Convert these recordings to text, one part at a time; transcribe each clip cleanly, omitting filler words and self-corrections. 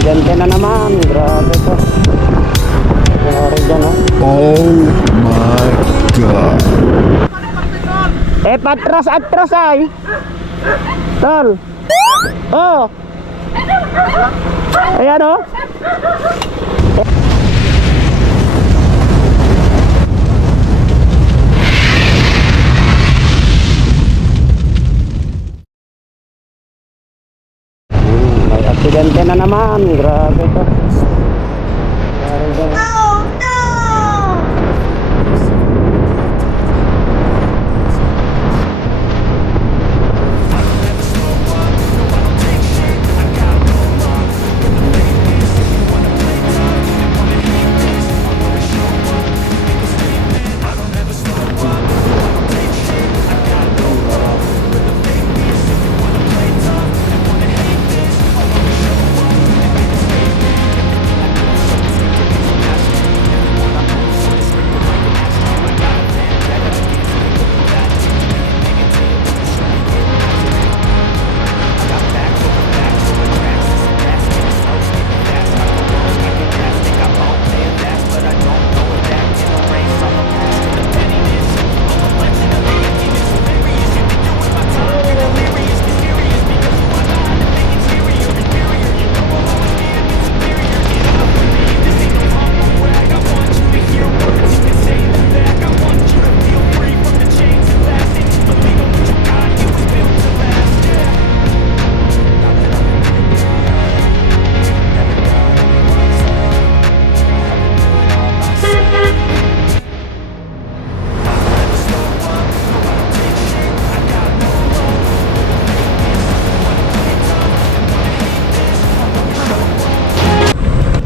aksidente na naman. Grabe to. Nangyari dyan, oh. Oh my God. Patras-atras ay. Tol. Oh. Ayan, oh. May aksidente na naman. Grabe to. Nangyari dyan.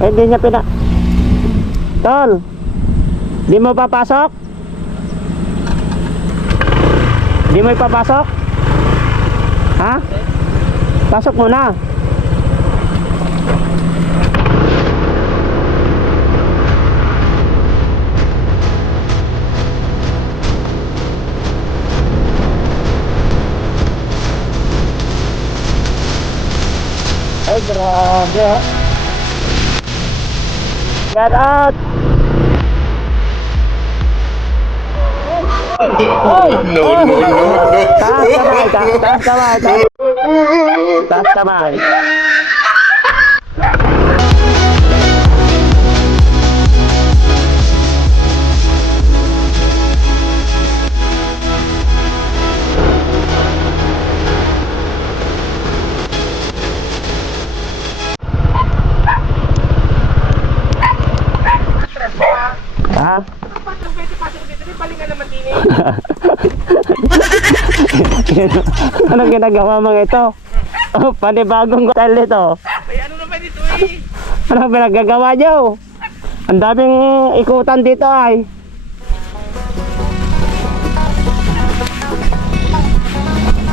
Hindi niya Tol, di mo papasok? Di mo ipapasok? Ha? Pasok muna. Ay, grabe. Get out! No. Taas kamay. Ha? Anong ginagawa mga ito? Oh, panibagong hotel ito. Ay, ano naman ito eh? Anong pinagagawa nyo? Ang daming ikutan dito ay.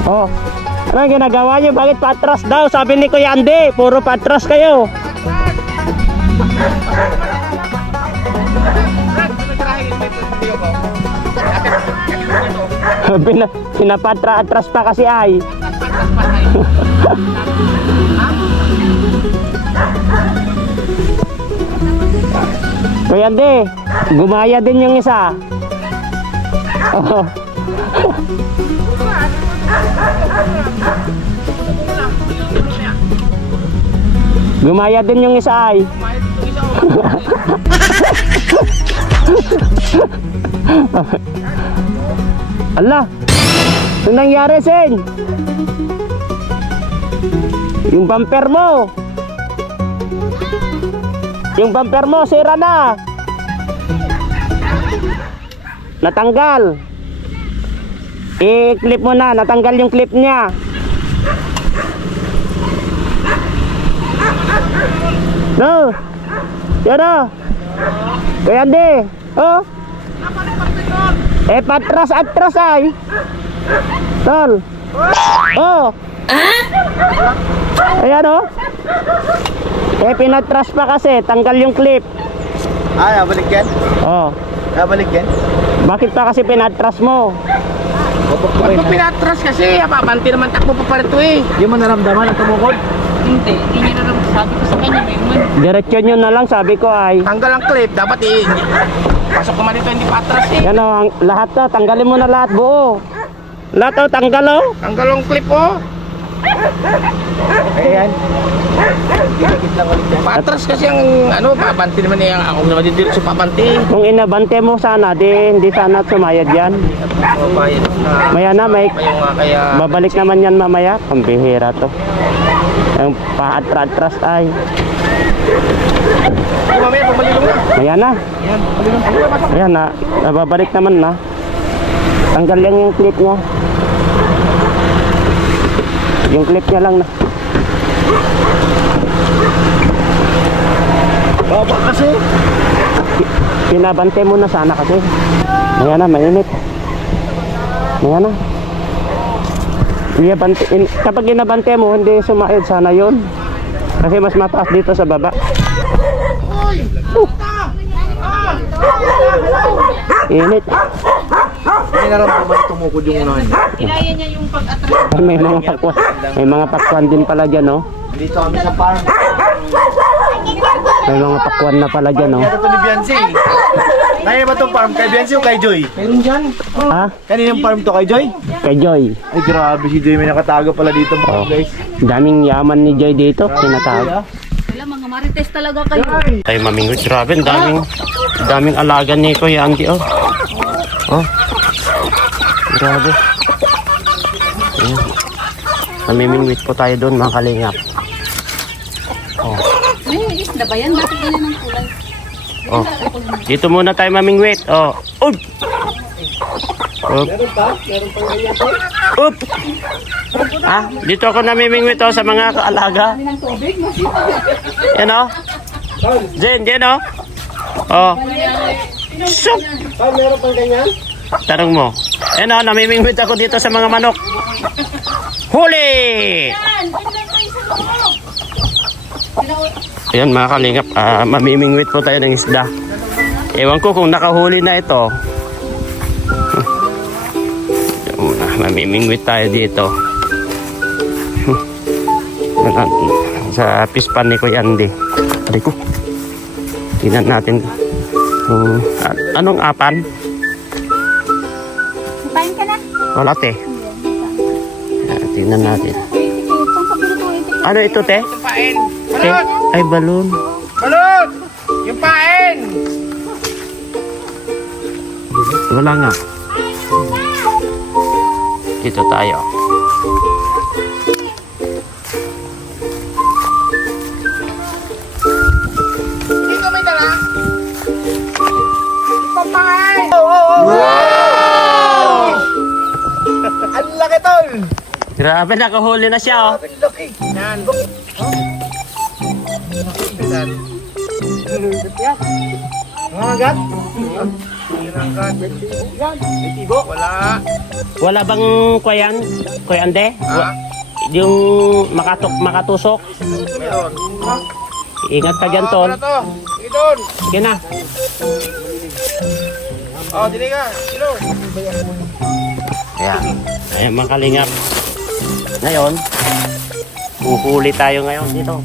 Oh, anong ginagawa nyo? Bakit patras daw? Sabi ni Kuya Andy, puro patras kayo. Pinapatra-atras pa kasi ay. Kuya Andy, gumaya din yung isa. Oh. Gumaya din yung isa ay. Allah, anong nangyari, Sen? Yung bumper mo sira na. Natanggal. I-clip mo na, natanggal yung clip niya. No. Yan o. Kuya Andy. Oh. Patras-atras ay. Tol. Oh. Ayan o. Pinatras pa kasi, tanggal yung clip. Nabalik yan? Oh. Nabalik yan? Bakit pa kasi pinatras mo? Ba't mo pinatras kasi? Papanti naman takbo pa pa ito eh. Di mo naramdaman ang tumukod? Hindi niya naramdaman. Sabi ko sa kanya, may man. Diretso nyo na lang, sabi ko ay. Tanggal ang clip, dapat pasok naman ito, hindi patras eh. Yan o, lahat to, tanggalin mo na lahat buo. Lahat o, tanggal o. Tanggal ang clip oh. Ayan. Dikit lang ulit yan. Patras kasi ang ano, papanti naman eh. Ako naman din dito sa papanti. Kung inabante mo sana, hindi sana sumayad yan. Bayad na. Maya na, may Kayo nga kaya. babalik naman yan mamaya. Pambihira to. Ang paatras ay. Mamaya pagbalilong na. Maya na. Ayan, balilong pa. Ayan na, nababalik naman na. Tanggal lang yung clip niya. Yung clip niya lang na. Baba kasi. Pinabante mo na sana kasi. Ayan na, mainit. Ayan na. Kapag inabante mo, hindi sumayad sana yon. Kasi mas mataas dito sa baba. Init. Hindi naramdaman tumukod yung unahan niya. Kinaya niya yung pag-atras. May mga pakwan din pala dyan, no? Dito kami sa farm. May mga pakwan na pala dyan, no? Kaya ito ni Biancy. Kaya ba itong farm? Kay Biancy o kay Joy? Meron dyan. Ha? Kaninang farm to? Kay Joy? Kay Joy. Ay grabe si Joy, may nakatago pala dito Oh. guys. Daming yaman ni Joy dito. Tinatawag. Wala, mga marites talaga kayo. Ay, mamingot. Grabe, daming alaga ni Kuya Andy, oh. Oh. Grabe. Ayan. Namimingwit po tayo doon, mga kalingap. Oh. Ay, isda ba yan? Bakit ganyan ang kulay? Oh. Dito muna tayo mamingwit. Oh. Up. Up. Up. Ah, dito ako namimingwit, oh, sa mga kaalaga. Ng tubig, masipag. Yan, oh. Jen, Jen, oh. Oh. Sup. Meron pang ganyan? Tanong mo. Yan, oh, namimingwit ako dito sa mga manok. Huli! Ayan, mga kalingap, mamimingwit po tayo ng isda. Ewan ko kung nakahuli na ito. Mamimingwit tayo dito. Sa pispan ni Kuya Andy. Aray ko. Tingnan natin. Anong apan? Pain ka na. Wala, te. Tingnan natin. Ano ito, te? Yung pain. Te? Ay, balon. Balot! Yung pain! Wala nga. Dito tayo. Hindi ko may dala. Papain! Wow! Ang laki tol! Grabe, nakahuli na siya, oh. Ang laki! Yan. Mga agat? May tibo? Wala. Wala bang kuyan? Kuya Ande? Ha? Yung makatusok? Meron. Ingat ka dyan, tol. Wala to. Sige doon. Sige na. Oh, dili ka. Sino? Ayan. Ayan, mga kalingap. Ngayon, huhuli tayo ngayon dito.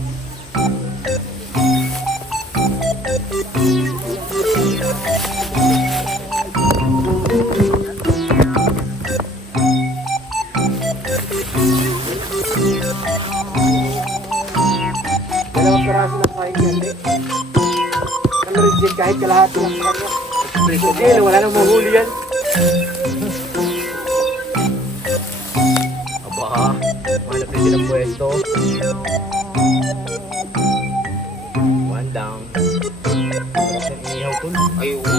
Dalawang piraso ng kain yan, eh. Ano rin din kahit kalahati ng kanya. Hindi, wala nang mahuli yan. Aba, malapit din ang pwesto. One down. Iyaw ko na. Ay, oo.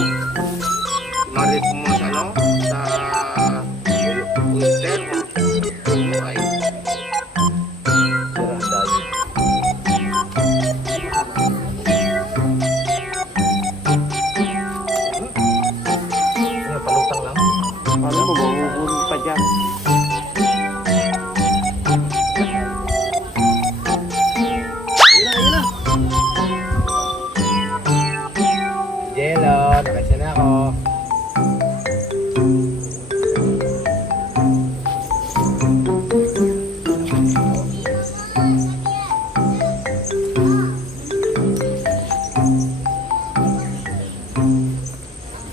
Marit mo sa ano? Sa oyster. Ay. Sarang dahil. Palutang lang. Alam mo, mahuhuli pa dyan. Jello, nakasya na ako.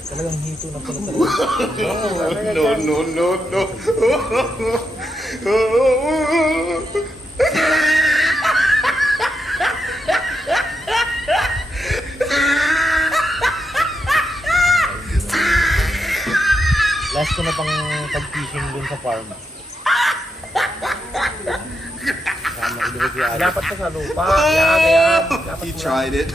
Talagang hito na pala talaga. No, no, no, no. Last ko na pang pag-fishing dun sa farm. Sama ulit si Ari. Dapat pa sa lupa. Yan. He tried it.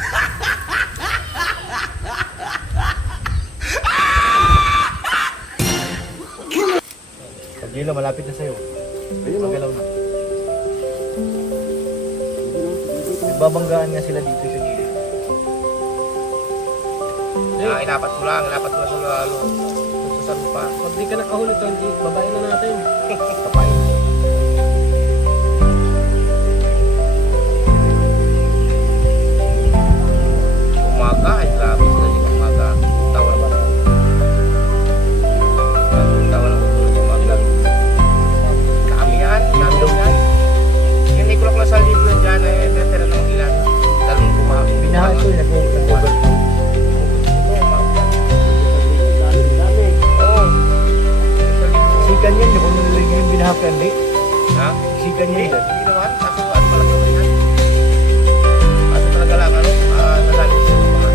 Pag Gila, malapit na sa'yo. Ayun, magalaw na. Nagbabanggaan nga sila dito sa gilid. Ilapat mo lang sa lalo. Sa lupa. Pag di ka nakahuli, hindi, babae na natin. Kapay. Umaga, ay grabe sila di umaga. Tawa na ba? Tawa na umaga. Kami yan. Yung ikulak na sa libro dyan, tera ng ilan. Dalong kumakas. Binahan ko yun, nag-over. Sikan yan, yung kung nalagyan yung binahakan, di? Ha? Sikan yan. Hindi naman. Kaso ano malaki na yan. Kaso talaga lang nalalis sa mga.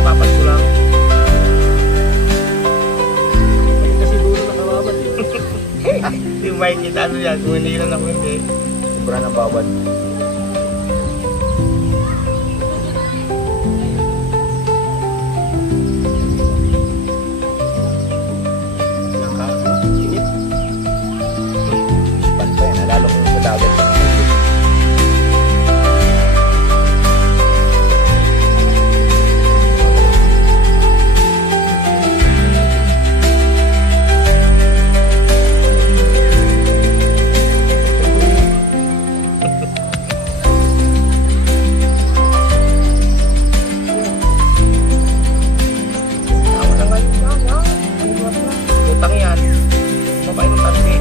Papas ko lang. Kasi dulo nakawabad eh. Hindi may kita ano yan. Kung hindi lang ako hindi. Sobra ng bawad. Init. Ispan pa yan, lalo kung sa dagat pa. Ako na ngayon lang. Utang yan. Babae ng tansi.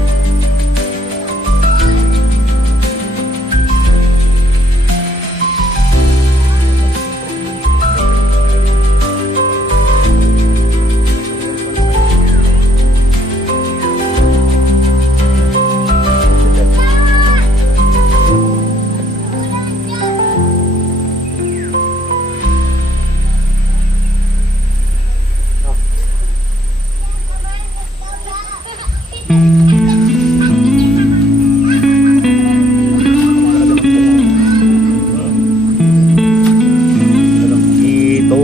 Ito.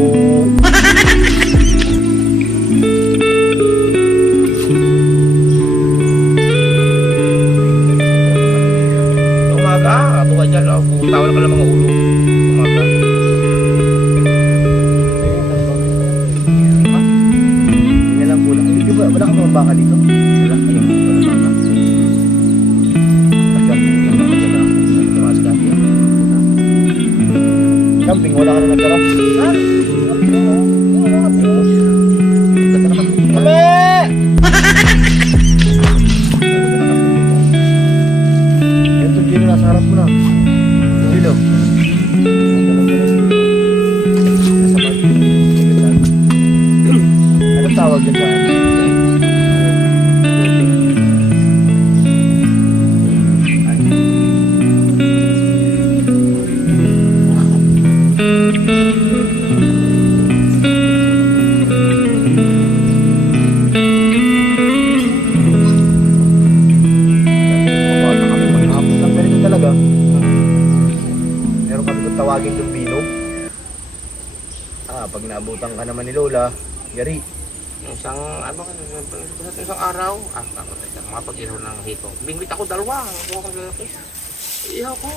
Umaga. Tuwa dyan. Tawa na pala mga ulo. Umaga. Hindi na lang kulang. Di ba, wala ka mga baka dito? Wala. Ayun, wala baka. Camping, wala ka na nagtara? Ito, Gino, nasa harap mo na. Gino. Anong tawag dyan sa akin? Meron kami kung tawagin yung bilog. Pag naabutan ka naman ni Lola, yari. Isang araw. Ako teka. Mapag-ihaw ng hito. Bingwit ako dalawa. Ako ko lalaki. Ihaw ko.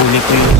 Huli ko yun.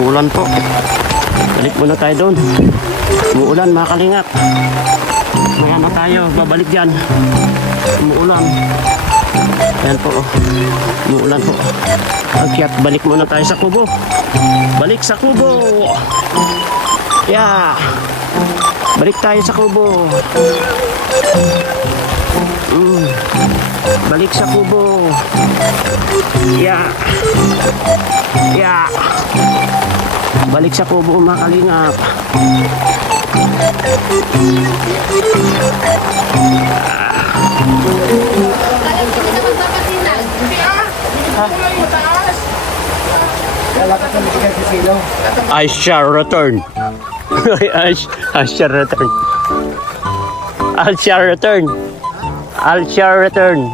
Umuulan po. Balik muna tayo doon. Umuulan mga kalingap. Maya na tayo. Babalik dyan. Umuulan. Ayan po. Umuulan po. Akyat. Balik muna tayo sa kubo. Balik sa kubo. Yeah. Balik tayo sa kubo. Balik sa kubo. Yeah. Yeah. Balik sa kubo mga kalingap. Lalakad na bigyan si Silo. I shall return. I shall return. I shall return. I shall return.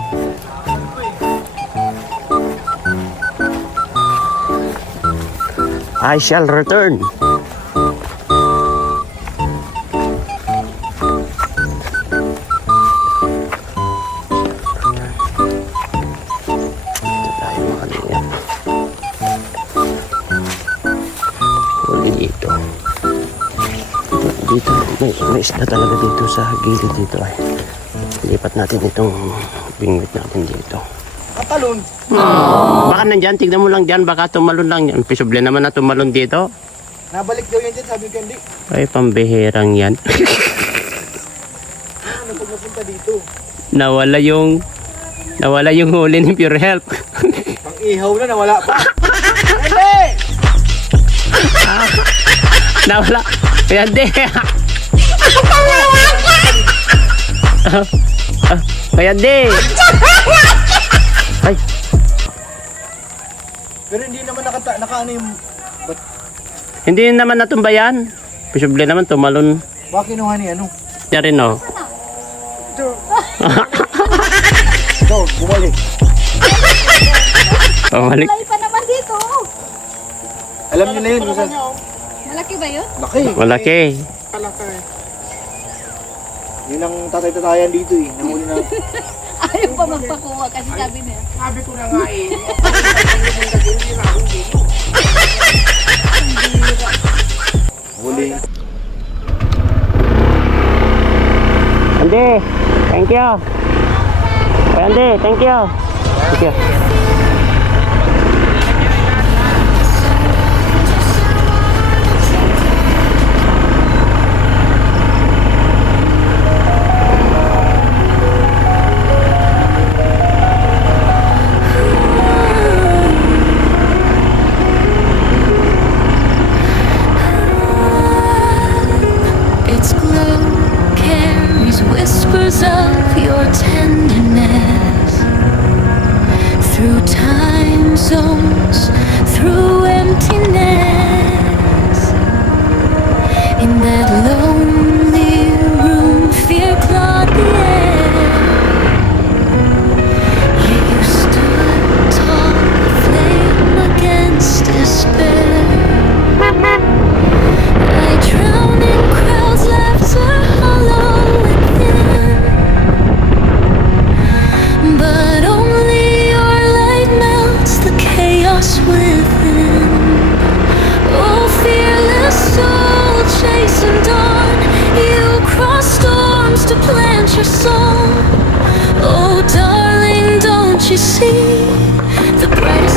I shall return. Tayo mga kalingap. Huli dito. Dito, may isda talaga dito sa gilid dito ay. Lipat natin itong bingwit natin dito. Katalon. Baka nandyan, tignan mo lang dyan, baka tumalon lang yan. Posible naman na tumalon dito. Nabalik daw yan dyan, sabi ko hindi. Ay, pambihirang yan. Ano pag napunta dito? Nawala yung huli ni Pure Help. Pang ihaw na, nawala pa. Hindi! Nawala. Ayan di. Ayan di. Ay, Pero hindi naman nakaano yung... hindi naman natumbayan. Posible naman tumalon. Baka kinuha ni ano? Yan rin oh. Ito, bumalik. Pamalik. Malay pa naman dito. Alam niyo na yun, Rosan. Malaki ba yun? Laki. Malaki. Yun ang tatay-tatayan dito eh. Nahuli na. Ayaw pa magpakuha kasi sabi niya. Sabi ko na nga eh. Hindi na ako dito. Huli. Andy, thank you. Andy, thank you. Thank you. Its glow carries whispers of your tenderness through time zones, through emptiness. In that lonely room, fear clawed the air. Yet you stood tall, flame against despair. I drown in crowds, laughter hollow within. But only your light melts the chaos within. Oh, fearless soul, chasing dawn, you cross storms to plant your soul. Oh, darling, don't you see the brightest